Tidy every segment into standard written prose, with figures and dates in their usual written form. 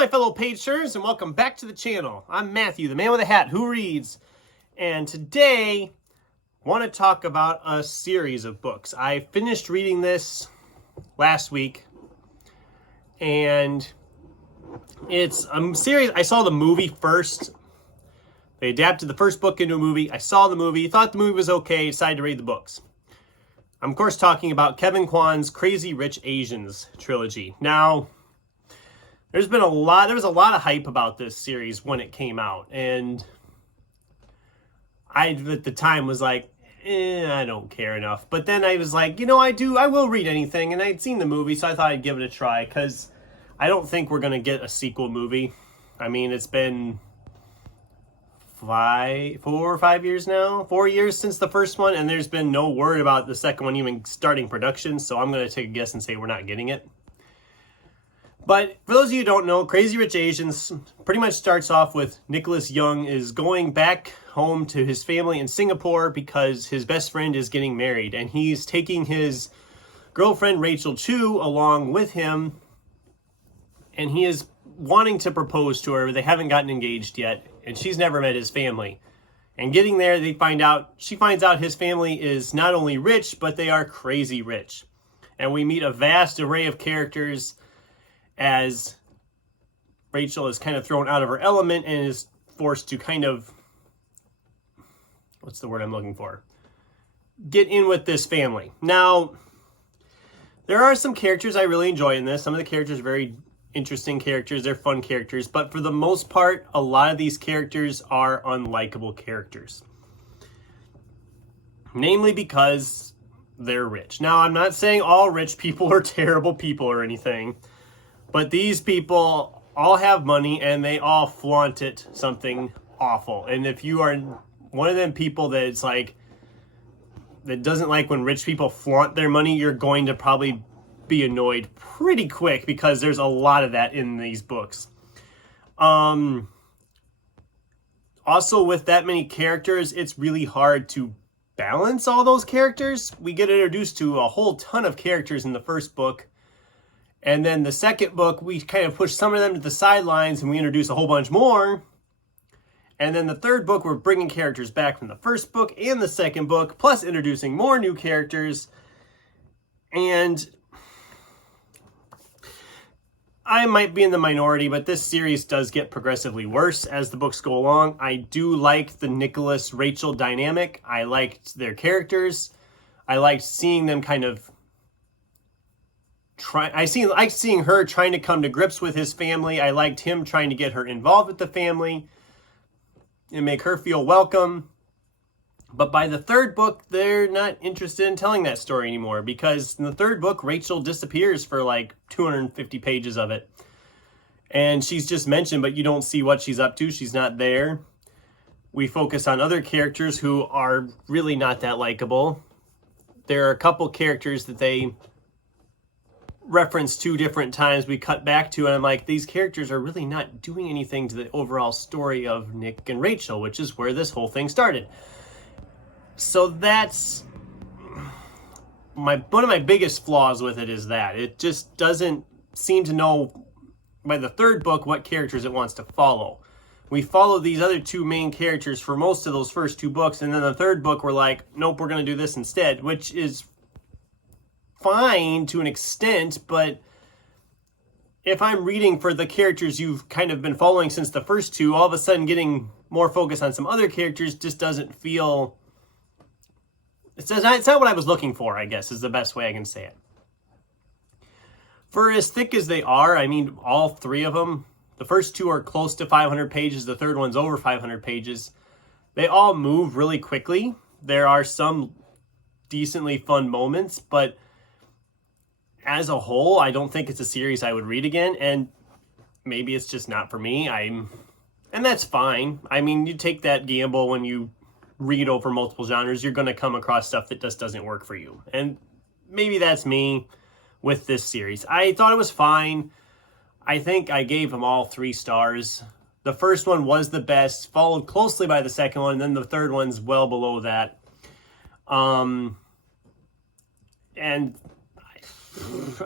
my fellow page turners, and welcome back to the channel. I'm Matthew, the man with a hat who reads, and today I want to talk about a series of books. I finished reading this last week, and it's a series. I saw the movie first. They adapted the first book into a movie. I saw the movie, thought the movie was okay, decided to read the books. I'm of course talking about Kevin Kwan's Crazy Rich Asians trilogy. Now, there was a lot of hype about this series when it came out, and I at the time was like, I don't care enough. But then I was like, I will read anything, and I'd seen the movie, so I thought I'd give it a try, because I don't think we're going to get a sequel movie. I mean, it's been 4 or 5 years now, 4 years since the first one, and there's been no word about the second one even starting production, so I'm going to take a guess and say we're not getting it. But for those of you who don't know, Crazy Rich Asians pretty much starts off with Nicholas Young is going back home to his family in Singapore because his best friend is getting married, and he's taking his girlfriend Rachel Chu along with him, and he is wanting to propose to her. They haven't gotten engaged yet, and she's never met his family. And getting there, she finds out his family is not only rich, but they are crazy rich. And we meet a vast array of characters as Rachel is kind of thrown out of her element and is forced to kind of, what's the word I'm looking for? Get in with this family. Now, there are some characters I really enjoy in this. Some of the characters are very interesting characters. They're fun characters. But for the most part, a lot of these characters are unlikable characters. Namely because they're rich. Now, I'm not saying all rich people are terrible people or anything. But these people all have money and they all flaunt it something awful. And if you are one of them people that it's like, that doesn't like when rich people flaunt their money, you're going to probably be annoyed pretty quick because there's a lot of that in these books. Also, with that many characters, it's really hard to balance all those characters. We get introduced to a whole ton of characters in the first book. And then the second book, we kind of push some of them to the sidelines and we introduce a whole bunch more. And then the third book, we're bringing characters back from the first book and the second book, plus introducing more new characters. And I might be in the minority, but this series does get progressively worse as the books go along. I do like the Nicholas-Rachel dynamic. I liked their characters. I liked seeing them kind of I like seeing her trying to come to grips with his family. I liked him trying to get her involved with the family and make her feel welcome. But by the third book, they're not interested in telling that story anymore, because in the third book, Rachel disappears for like 250 pages of it. And she's just mentioned, but you don't see what she's up to. She's not there. We focus on other characters who are really not that likable. There are a couple characters that they reference 2 different times we cut back to, and I'm like, these characters are really not doing anything to the overall story of Nick and Rachel, which is where this whole thing started. So that's one of my biggest flaws with it, is that it just doesn't seem to know by the third book what characters it wants to follow. We follow these other 2 main characters for most of those first 2 books, and then the third book we're like, nope, we're going to do this instead, which is fine to an extent, but if I'm reading for the characters you've kind of been following since the first 2, all of a sudden getting more focus on some other characters just doesn't feel... It's not what I was looking for, I guess, is the best way I can say it. For as thick as they are, I mean, all 3 of them, the first 2 are close to 500 pages, the third one's over 500 pages. They all move really quickly. There are some decently fun moments, but as a whole, I don't think it's a series I would read again, and maybe it's just not for me. And that's fine. I mean, you take that gamble when you read over multiple genres. You're going to come across stuff that just doesn't work for you. And maybe that's me with this series. I thought it was fine. I think I gave them all 3 stars. The first one was the best, followed closely by the second one, and then the third one's well below that. And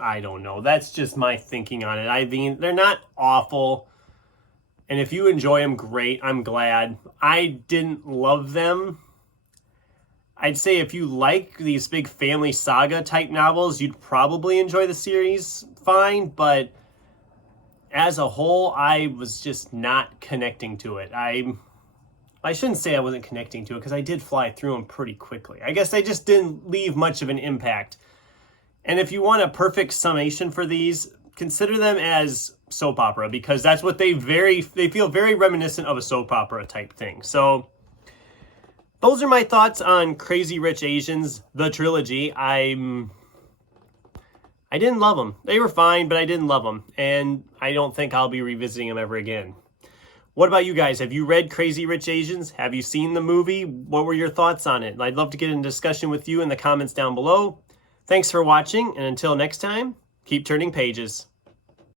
I don't know. That's just my thinking on it. I mean, they're not awful. And if you enjoy them, great. I'm glad. I didn't love them. I'd say if you like these big family saga type novels, you'd probably enjoy the series fine. But as a whole, I was just not connecting to it. I shouldn't say I wasn't connecting to it because I did fly through them pretty quickly. I guess they just didn't leave much of an impact. And if you want a perfect summation for these, consider them as soap opera because that's what they feel very reminiscent of a soap opera type thing. So those are my thoughts on Crazy Rich Asians, the trilogy. I didn't love them. They were fine, but I didn't love them. And I don't think I'll be revisiting them ever again. What about you guys? Have you read Crazy Rich Asians? Have you seen the movie? What were your thoughts on it? I'd love to get in discussion with you in the comments down below. Thanks for watching, and until next time, keep turning pages.